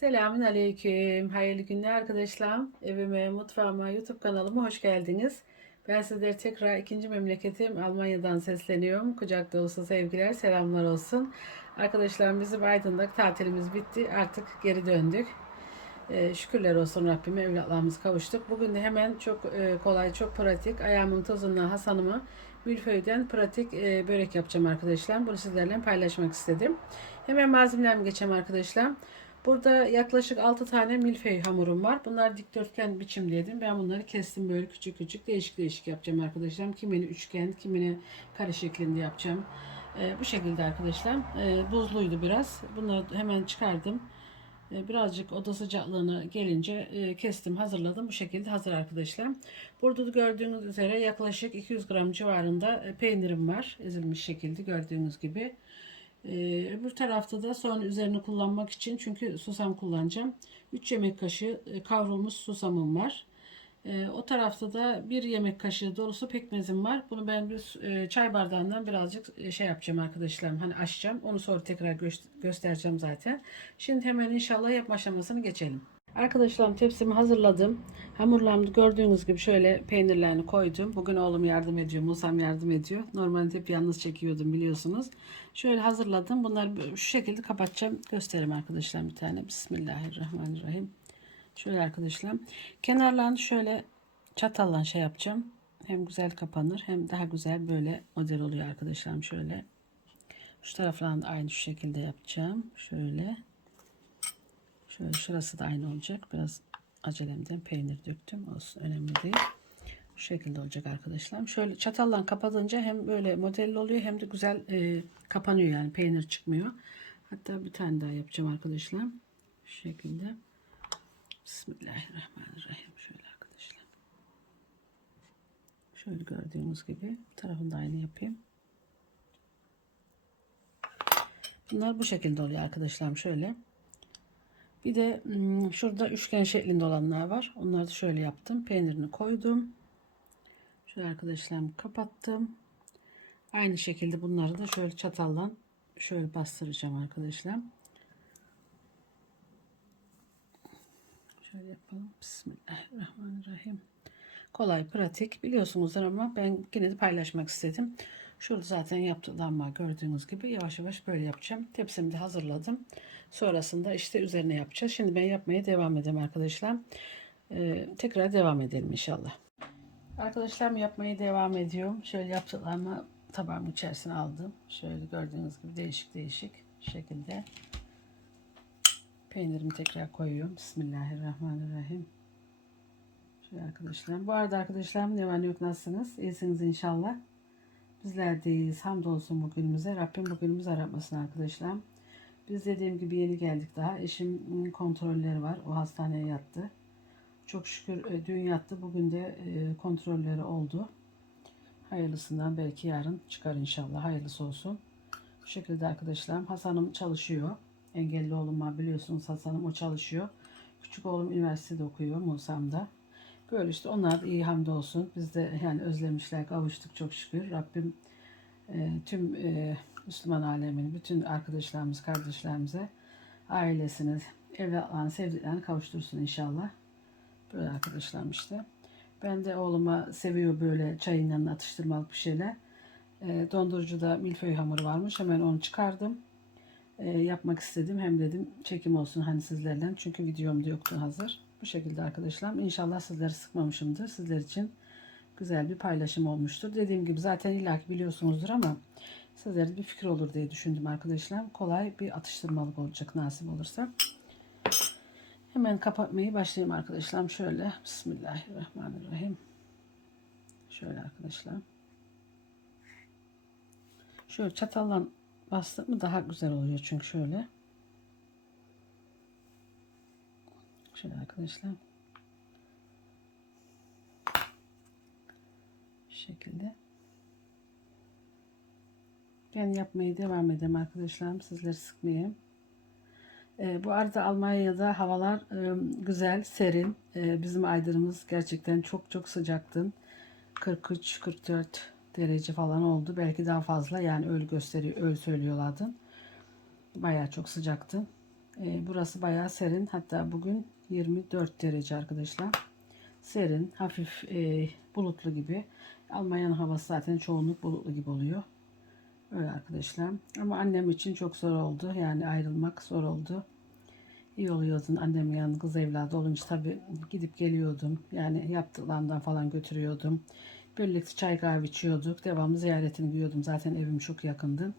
Selamün aleyküm. Hayırlı günler arkadaşlar. Evime, mutfağıma, YouTube kanalıma hoş geldiniz. Ben sizlere tekrar ikinci memleketim Almanya'dan sesleniyorum. Kucak dolusu sevgiler, selamlar olsun. Arkadaşlar bizim Aydın'da tatilimiz bitti. Artık geri döndük. Ee, şükürler olsun Rabbime evlatlarımız kavuştuk. Bugün de hemen çok e, kolay, çok pratik. Ayağımın tozundan Hasan'ıma milföyden pratik e, börek yapacağım arkadaşlar. Bunu sizlerle paylaşmak istedim. Hemen malzemelerimi geçeceğim arkadaşlar. Burada yaklaşık 6 tane milföy hamurum var. Bunlar dikdörtgen biçimdeydim. Ben bunları kestim böyle küçük küçük değişik değişik yapacağım arkadaşlar. Kimini üçgen, kimini kare şeklinde yapacağım. Ee, bu şekilde arkadaşlar. Ee, buzluydu biraz. Bunları hemen çıkardım. Ee, birazcık oda sıcaklığına gelince e, kestim, hazırladım. Bu şekilde hazır arkadaşlar. Burada da gördüğünüz üzere yaklaşık 200 gram civarında e, peynirim var. Ezilmiş şekilde gördüğünüz gibi. Ee, öbür tarafta da soğan üzerine kullanmak için çünkü susam kullanacağım. 3 yemek kaşığı e, kavrulmuş susamım var. Ee, o tarafta da bir yemek kaşığı dolusu pekmezim var. Bunu ben bir e, çay bardağından birazcık e, şey yapacağım arkadaşlarım. Hani açacağım. Onu sonra tekrar gö- göstereceğim zaten. Şimdi hemen inşallah yapma aşamasını geçelim. Arkadaşlarım tepsimi hazırladım. Hamurlarımı gördüğünüz gibi şöyle peynirlerini koydum. Bugün oğlum yardım ediyor, Musam yardım ediyor. Normalde hep yalnız çekiyordum biliyorsunuz. Şöyle hazırladım. Bunları şu şekilde kapatacağım. Göstereyim arkadaşlar bir tane. Bismillahirrahmanirrahim. Şöyle arkadaşlar. Kenarlarını şöyle çatalla şey yapacağım. Hem güzel kapanır hem daha güzel böyle model oluyor arkadaşlarım. Şöyle. Şu taraflarını aynı şu şekilde yapacağım. Şöyle. Şöyle şurası da aynı olacak. Biraz acelemden peynir döktüm. Olsun önemli değil. Şu şekilde olacak arkadaşlar. Şöyle çatalla kapatınca hem böyle modelli oluyor hem de güzel e, kapanıyor yani peynir çıkmıyor. Hatta bir tane daha yapacağım arkadaşlar. Şu şekilde. Bismillahirrahmanirrahim. Şöyle arkadaşlar. Şöyle gördüğünüz gibi tarafını da aynı yapayım. Bunlar bu şekilde oluyor arkadaşlarım şöyle. Bir de şurada üçgen şeklinde olanlar var. Onları da şöyle yaptım. Peynirini koydum. Şöyle arkadaşlarım kapattım. Aynı şekilde bunları da şöyle çatallan şöyle bastıracağım arkadaşlar. Şöyle yapalım. Bismillahirrahmanirrahim. Kolay, pratik biliyorsunuzdur ama ben yine de paylaşmak istedim. Şurada zaten yaptığım gördüğünüz gibi yavaş yavaş böyle yapacağım. Tepsimi de hazırladım. Sonrasında işte üzerine yapacağız. Şimdi ben yapmaya devam edeyim arkadaşlar. Ee, tekrar devam edelim inşallah. Arkadaşlar yapmaya devam ediyorum. Şöyle yaptıklarımı tabağımın içerisine aldım. Şöyle gördüğünüz gibi değişik değişik şekilde. Peynirimi tekrar koyuyorum. Bismillahirrahmanirrahim. Şöyle arkadaşlar. Bu arada arkadaşlarım ne var ne yok nasılsınız? İyisiniz inşallah. Bizler de iyiyiz. Hamdolsun bugünümüze. Rabbim bugünümüzü aratmasın arkadaşlar. Biz dediğim gibi yeni geldik daha. Eşimin kontrolleri var. O hastaneye yattı. Çok şükür e, dün yattı. Bugün de e, kontrolleri oldu. Hayırlısından belki yarın çıkar inşallah. Hayırlısı olsun. Bu şekilde arkadaşlarım. Hasan'ım çalışıyor. Engelli oğlum var biliyorsunuz Hasan'ım o çalışıyor. Küçük oğlum üniversitede okuyor Musa'mda. Böyle işte onlar da iyi hamdolsun. Biz de yani özlemişler, kavuştuk çok şükür. Rabbim e, tüm e, Müslüman alemini, bütün arkadaşlarımız, kardeşlerimize, ailesine, evlatlarını, sevdiklerini kavuştursun inşallah. Böyle arkadaşlarım işte. Ben de oğluma seviyor böyle çayın yanına atıştırmalık bir şeyler. E, dondurucuda milföy hamuru varmış. Hemen onu çıkardım. E, yapmak istedim. Hem dedim çekim olsun hani sizlerden. Çünkü videom da yoktu hazır. Bu şekilde arkadaşlar. İnşallah sizleri sıkmamışımdır. Sizler için güzel bir paylaşım olmuştur. Dediğim gibi zaten illaki biliyorsunuzdur ama sizlere bir fikir olur diye düşündüm arkadaşlar. Kolay bir atıştırmalık olacak nasip olursa. Hemen kapatmayı başlayayım arkadaşlar. Şöyle Bismillahirrahmanirrahim. Şöyle arkadaşlar. Şöyle çatalla bastık mı daha güzel oluyor çünkü şöyle. Şöyle arkadaşlar. Şu şekilde. Ben yapmaya devam edeyim arkadaşlarım. Sizleri sıkmayayım. Ee, bu arada Almanya'da havalar e, güzel, serin. E, bizim Aydın'ımız gerçekten çok çok sıcaktı. 43-44 derece falan oldu. Belki daha fazla yani öyle gösteriyor, öyle söylüyorlardı. Bayağı çok sıcaktı. Ee, burası bayağı serin. Hatta bugün 24 derece arkadaşlar. Serin, hafif e, bulutlu gibi. Almanya'nın havası zaten çoğunluk bulutlu gibi oluyor. Öyle arkadaşlar. Ama annem için çok zor oldu. Yani ayrılmak zor oldu. İyi oluyordun annemin yanında kız evladı olunca tabii gidip geliyordum. Yani yaptıklarımdan falan götürüyordum. Birlikte çay kahve içiyorduk. Devamlı ziyaretini gidiyordum. Zaten evim çok yakındı.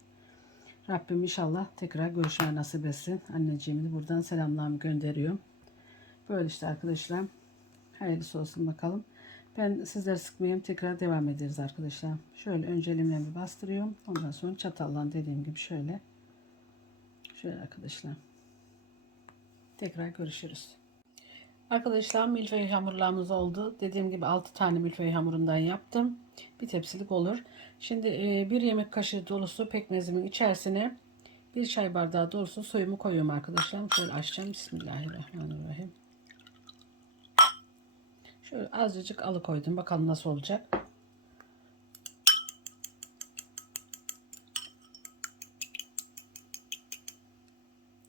Rabbim inşallah tekrar görüşmeyi nasip etsin. Anneciğimi buradan selamlarımı gönderiyorum. Böyle işte arkadaşlar. Hayırlısı olsun bakalım. Ben sizleri sıkmayayım. Tekrar devam ederiz arkadaşlar. Şöyle önce elimle bir bastırıyorum. Ondan sonra çatalla dediğim gibi şöyle. Şöyle arkadaşlar. Tekrar görüşürüz. Arkadaşlar milföy hamurlarımız oldu. Dediğim gibi 6 tane milföy hamurundan yaptım. Bir tepsilik olur. Şimdi e, bir yemek kaşığı dolusu pekmezimin içerisine bir çay bardağı dolusu suyumu koyuyorum arkadaşlar. Şöyle açacağım. Bismillahirrahmanirrahim. Şöyle azıcık alıkoydum. Bakalım nasıl olacak.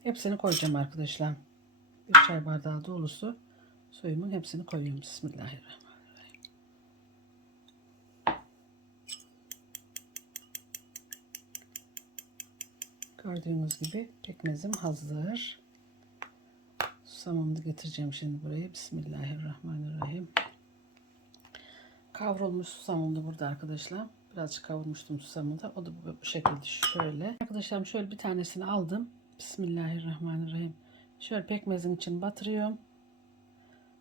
Hepsini koyacağım arkadaşlar. Bir çay bardağı dolusu suyumun hepsini koyuyorum. Bismillahirrahmanirrahim. Gördüğünüz gibi pekmezim hazır. Susamımı da getireceğim şimdi buraya. Bismillahirrahmanirrahim. Kavrulmuş susamım da burada arkadaşlar. Birazcık kavurmuştum susamı da. O da bu şekilde şöyle. Arkadaşlarım şöyle bir tanesini aldım. Bismillahirrahmanirrahim. Şöyle pekmezin için batırıyorum.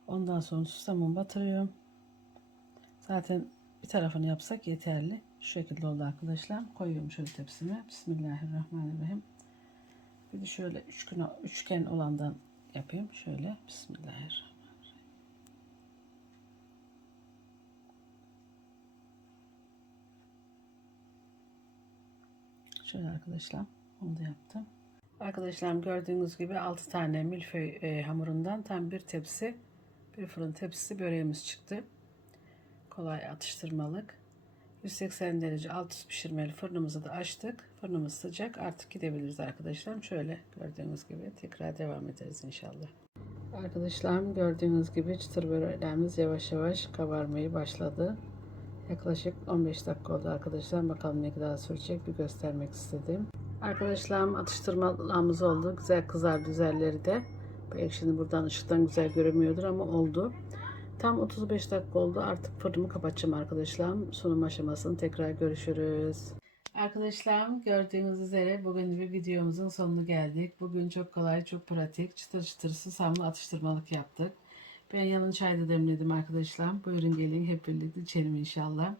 Ondan sonra susamımı batırıyorum. Zaten bir tarafını yapsak yeterli. Şu şekilde oldu arkadaşlar. Koyuyorum şöyle tepsime. Bismillahirrahmanirrahim. Bir de şöyle üçgen, üçgen olandan yapayım. Şöyle. Bismillahirrahmanirrahim. Şöyle arkadaşlar. Onu da yaptım. Arkadaşlarım gördüğünüz gibi 6 tane milföy e, hamurundan tam bir tepsi bir fırın tepsisi böreğimiz çıktı. Kolay atıştırmalık. 180 derece alt üst pişirmeli fırınımızı da açtık. Fırınımız sıcak. Artık gidebiliriz arkadaşlarım. Şöyle gördüğünüz gibi tekrar devam ederiz inşallah. Arkadaşlarım gördüğünüz gibi çıtır böreklerimiz yavaş yavaş kabarmayı başladı. Yaklaşık 15 dakika oldu arkadaşlar. Bakalım ne kadar sürecek bir göstermek istedim. Arkadaşlarım atıştırmalarımız oldu. Güzel kızardı üzerleri de. Belki şimdi buradan ışıktan güzel görünmüyordur ama oldu. Tam 35 dakika oldu. Artık fırınımı kapatacağım arkadaşlarım. Sunum aşamasını tekrar görüşürüz. Arkadaşlarım gördüğünüz üzere bugün bir videomuzun sonuna geldik. Bugün çok kolay, çok pratik, çıtır çıtır susamlı atıştırmalık yaptık. Ben yanın çay da demledim arkadaşlar. Buyurun gelin hep birlikte içelim inşallah.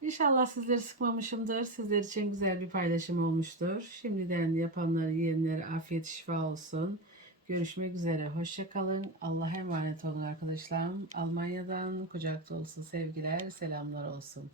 İnşallah sizleri sıkmamışımdır. Sizler için güzel bir paylaşım olmuştur. Şimdiden yapanları, yiyenlere afiyet şifa olsun. Görüşmek üzere. Hoşçakalın. Allah'a emanet olun arkadaşlarım. Almanya'dan kucak dolusu sevgiler, selamlar olsun.